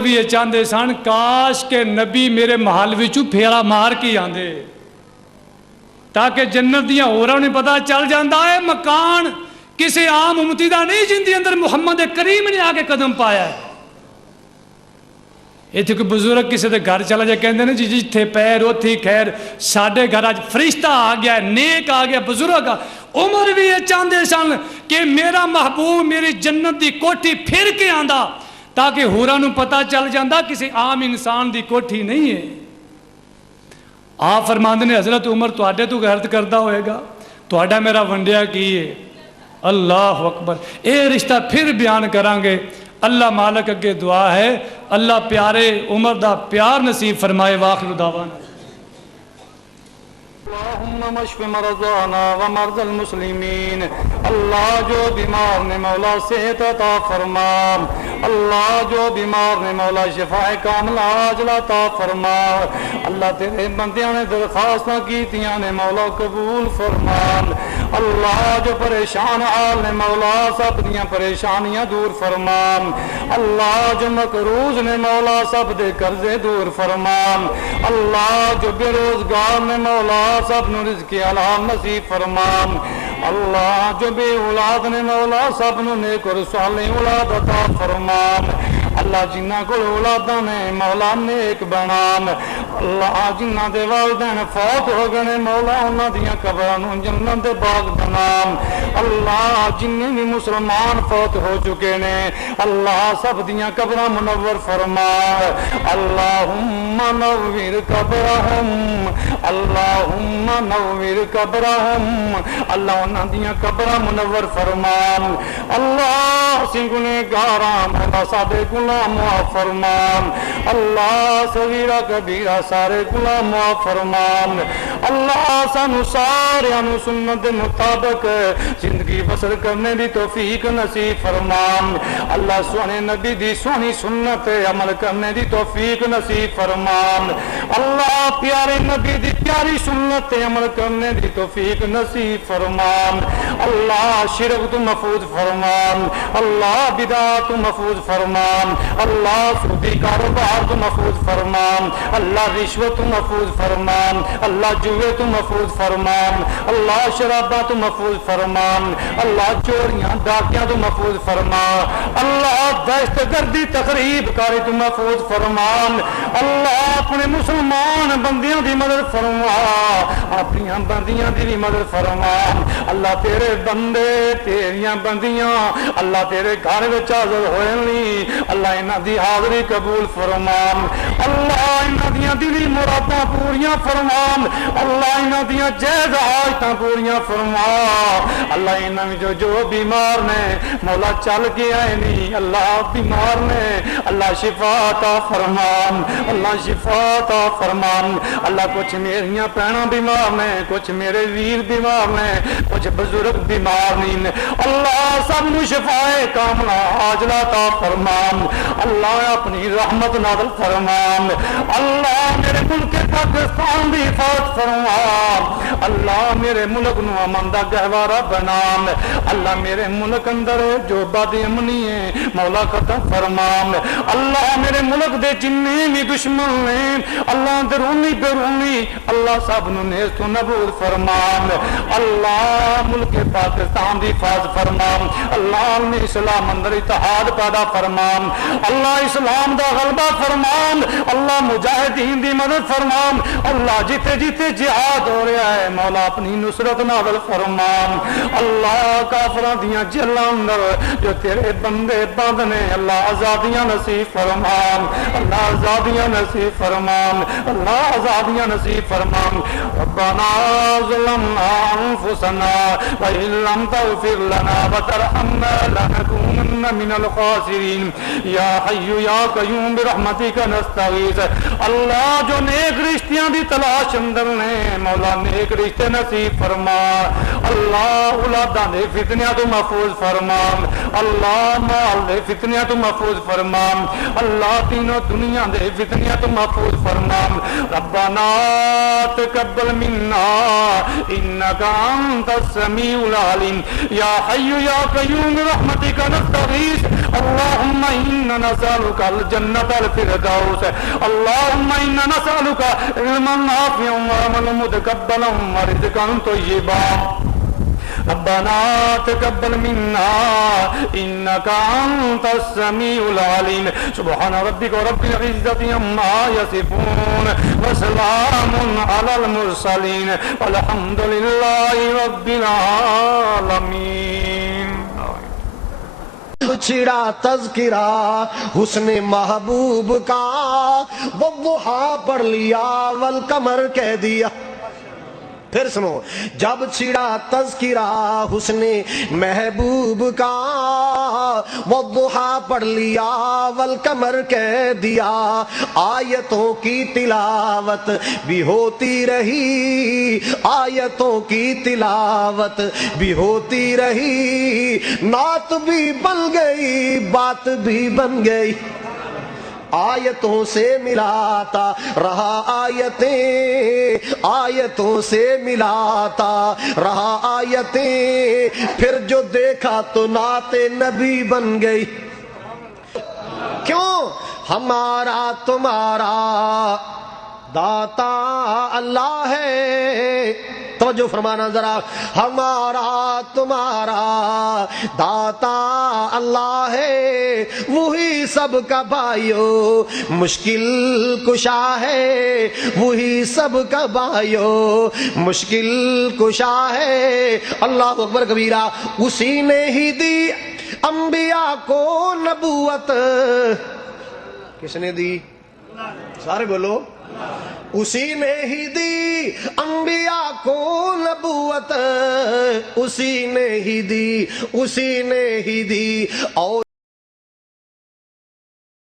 بھی یہ چاہتے سن کاش کے نبی میرے محل وچوں پھیرا مار کے آندے تاکہ جنت دیاں ہوراں نوں پتہ چل جاندا ہے مکان کسی عام امتی دا نہیں جن دے اندر محمد کریم نے آ کے قدم پایا ہے۔ اتنے کوئی بزرگ کسی دے گھر چلا جائے کہندے نے جی جتھے پیر اوتھی خیر، ساڈے گھر اج فرشتہ آ گیا ہے، نیک آ گیا، بزرگ آ۔ عمر بھی یہ چاہتے سن کہ میرا محبوب میری جنت دی کوٹھی پھر کے آندا تاکہ ہوراں نوں پتہ چل جاندا کسی عام انسان دی کوٹھی نہیں ہے۔ آپ فرماندے نے حضرت عمر تواڈے تو غیرت کردا ہوئے گا، تواڈا میرا ونڈیا کی ہے۔ اللہ اکبر، اے رشتہ پھر بیان کران گے۔ اللہ مالک اگے دعا ہے اللہ پیارے عمر دا پیار نصیب فرمائے۔ واخر دعوانا اللہم اشف مرضانا ومرضى المسلمین، اللہ جو بیمار نے مولا صحت عطا فرما، اللہ جو بیمار نے مولا شفاء کاملہ عاجلہ عطا فرما، اللہ تیرے بندیاں نے درخواستاں کیتیاں نے مولا قبول فرما، اللہ جو پریشان حال نے مولا سب دیاں پریشانیاں دور فرما، اللہ جو مقروض نے مولا سب دے قرضے دور فرما، اللہ جو بے روزگار نے مولا سب نو رزق حلال نصیب فرما، اللہ جو بے اولاد نے مولا سب نو نیک اور صالح اولاد عطا فرما، اللہ جنہ کو اولاداں نے مولا نیک بنا، اللہ جنہ دے والدین فوت ہو گئے مولا انہاں دیاں قبراں نوں جنت دے باغ بنا، اللہ جننے بھی مسلمان فوت ہو چکے نے اللہ سب دیاں قبراں منور فرما، اللہم نور قبرہم، اللہم نور قبرہم، اللہ انہاں دیاں قبراں منور فرما، اللہ گنہگاراں مولا ساڈے گناہ معاف فرما، اللہ صغیرہ کبیرہ سارے گناہ معاف فرما، اللہ سانو ساریاں نوں سنت دے مطابق زندگی بسر کرنے دی توفیق نصیب فرما، اللہ سونے نبی دی سونی سنت عمل کرنے دی توفیق نصیب فرما، اللہ پیارے نبی دی پیاری سنت عمل کرنے دی توفیق نصیب فرما، اللہ شرک تو محفوظ فرما، اللہ بدعات تو محفوظ فرما، اللہ سودی کاروبار تو محفوظ فرما، اللہ رشوت تو محفوظ فرما، اللہ جوے تو محفوظ فرما، اللہ شرابہ تو محفوظ فرما، اللہ چوریاں ڈاکیاں تو محفوظ فرما، اللہ دہشت گردی تخریب کاری تو محفوظ فرما، اللہ اپنے مسلمان بندیاں دی مدد فرما، اپنی بندیاں دی بھی مدد فرما، اللہ تیرے بندے تیریاں بندیاں اللہ تیرے گھر وچ حاضر ہوئے لی، اللہ انہاں دی حاضری قبول فرما، اللہ انہاں دیاں دلی مراداں پوریاں فرما، اللہ انہاں دیاں جائز حاجتاں پوریاں فرما، اللہ انہاں جو جو بیمار نے مولا چل کے آئے نہیں اللہ بیمار نے اللہ شفا عطا فرما، اللہ شفا عطا فرما، اللہ کچھ میریاں پہنا بیمار نے کچھ میرے ویر بیمار نے کچھ بزرگ بیمار نہیں، اللہ سب نو شفائے کاملہ عاجلہ عطا فرما، اللہ اپنی رحمت نازل فرما، اللہ میرے ملک پاکستان دی حفاظت فرما، اللہ میرے ملک نو امن دا گہوارہ بنا، اللہ میرے ملک اندر جو بد امنی ہے مولا ختم فرما، اللہ میرے ملک دے جننے بھی دشمن نے اللہ درونی بیرونی اللہ سب نو نیست و نابود فرما، اللہ ملک پاکستان دی حفاظت فرما، اللہ عالم اسلام اندر اتحاد پیدا فرما، اللہ اسلام دا غلبہ فرما، اللہ مجاہدین دی مدد فرما، اللہ جتے جتے جہاد ہو رہا ہے مولا اپنی نصرت نازل فرما، اللہ کافراں دیاں جیلاں اندر جو تیرے بندے بند نے اللہ آزادیاں نصیب فرما، اللہ آزادیاں نصیب فرما، اللہ آزادیاں نصیب فرما، ربنا ظلمنا انفسنا وإن لم تغفر لنا وترحمنا لنكونن من الخاسرین، یا حی یا قیوم برحمتک نستغیث، اللہ جو نیک رشتیاں دی تلاش اندر نے مولا نیک رشتے نصیب فرما، اللہ اولاداں دے فتنیاں تو محفوظ فرما، اللہ مال دے فتنیاں تو محفوظ فرما، اللہ تینوں دنیا دے فتنیاں تو محفوظ فرما، ربنا تقبل منا انک انت السمیع العليم يا حي يا قيوم برحمتك نستغيث اللهم إنا نسألك الجنة الفردوس اللهم إنا نسألك علما نافعا وعملا متقبلا ورزقا طيبا ربنا تقبل منا إنك أنت السميع العليم سبحان ربك رب العزة عما يصفون وسلام على المرسلين والحمد لله رب العالمين چھڑا تذکرہ حسن محبوب کا والضحا پڑھ لیا والقمر کہہ دیا. پھر سنو. جب چھڑا تذکرہ حسن محبوب کا والضحا پڑھ لیا والقمر کہہ دیا آیتوں کی تلاوت بھی ہوتی رہی آیتوں کی تلاوت بھی ہوتی رہی نعت بھی بن گئی بات بھی بن گئی آیتوں سے ملاتا رہا آیتوں سے ملاتا رہا آیتیں پھر جو دیکھا تو نعت نبی بن گئی. کیوں؟ ہمارا تمہارا داتا اللہ ہے. توجہ فرمانا ذرا. ہمارا تمہارا داتا اللہ ہے وہی سب کا بھائیو مشکل کشا ہے وہی سب کا بھائیو مشکل کشا ہے. اللہ اکبر کبیرہ. اسی نے ہی دی انبیاء کو نبوت. کس نے دی؟ سارے بولو. اسی نے ہی دی انبیاء کو نبوت اسی نے ہی دی اور